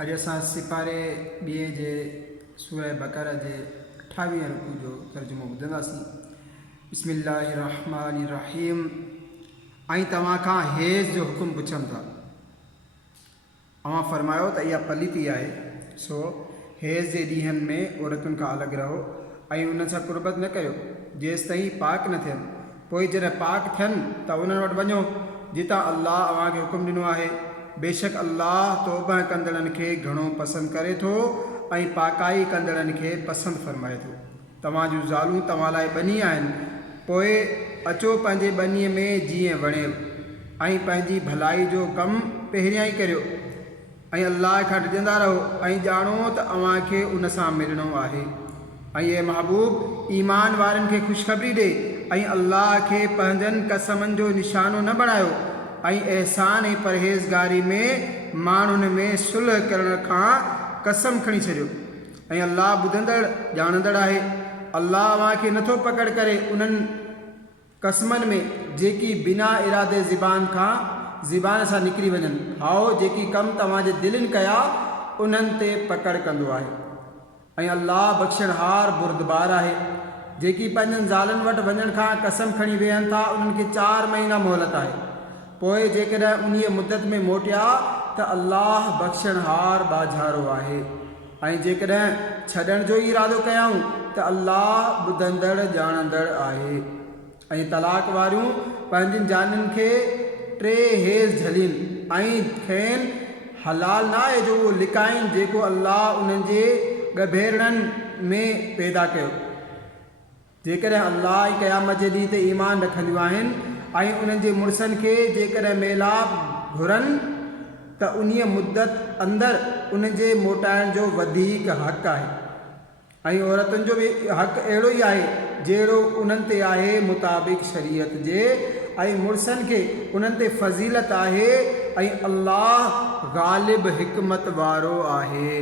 अॼु असां सिपारे ॿिए जे सूरह बक़रा जे 28 रुकू जो तर्जुमो ॿुधंदासीं। बिस्मिल्लाहिर्रहमानिर्रहीम। ऐं तव्हां खां हेज़ जो हुकुम पुछनि था। अवां फरमायो त इहा पलीती आहे, सो हेज़ जे ॾींहंनि में औरतुनि खां अलॻि रहो ऐं उन्हनि सां कुर्बत न कयो जेसि ताईं पाक न थियनि। पोइ जॾहिं पाक थियनि त उन्हनि वटि वञो जितां अल्लाह अव्हांखे हुकुम ॾिनो आहे। बेशक अल्लाह तौबा कंदड़नि खे घणो पसंदि करे थो ऐं पाकाई कंदड़नि खे पसंदि फरमाए थो। तव्हां जूं ज़ालूं तव्हां लाइ ॿनी आहिनि, पोइ अचो पंहिंजे ॿनीअ में जीअं वणेव ऐं पंहिंजी भलाई जो कमु पहिरियां ई करियो ऐं अल्लाह खां ॾिजंदा रहो ऐं ॼाणो त अव्हांखे उन सां मिलणो आहे। ऐं हे महबूब ईमान वारनि खे ख़ुशख़बरी ॾे ऐं अल्लाह खे पंहिंजनि कसमनि जो निशानो न बणायो ऐं अहसान ऐं परहेज़गारी में माण्हुनि में सुलह करण खां कसम खणी छॾियो ऐं अल्लाह ॿुधंदड़ ॼाणंदड़ आहे। अल्लाह अव्हांखे नथो पकड़ करे उन्हनि कसमनि में जेकी बिना इरादे ज़िबान सां निकिरी वञनि। हाओ जेकी कमु तव्हांजे दिलनि कया उन्हनि ते पकड़ कंदो आहे ऐं अल्लाह बख़्शणहार बुरदबार आहे। जेकी पंहिंजनि ज़ालनि वटि वञण खां कसम खणी वेहनि था उन्हनि खे 4 महीना मोहलत आहे। पोइ जेकॾहिं उन मुद्दत में मोटिया त अल्लाह बख़्शणहार बाझारो आहे ऐं जेकॾहिं छॾण जो ई इरादो कयूं त अल्लाह ॿुधंदड़ ॼाणंदड़ आहे। ऐं तलाक वारियूं पंहिंजियुनि जानियुनि खे 3 हेज़ झलीनि ऐं खेनि हलाल न आहे जो उहो लिकाइनि जेको अल्लाह उन्हनि जे ॻभेरनि में पैदा कयो। जेकॾहिं अल्लाह ऐं क़यामत जे ॾींहं ते ईमान रखंदियूं आहिनि ऐं उन्हनि जे मुड़ुसनि खे जेकॾहिं मेलाप घुरनि त उन मुद्दत अंदरि उन जे मोटाइण जो वधीक हक़ आहे। ऐं औरतुनि जो बि हक़ अहिड़ो ई आहे जहिड़ो उन्हनि ते आहे मुताबिक़ शरीयत जे ऐं मुड़ुसनि खे उन्हनि ते फ़ज़ीलत आहे ऐं अल्लाह ग़ालिब हिकमत वारो आहे।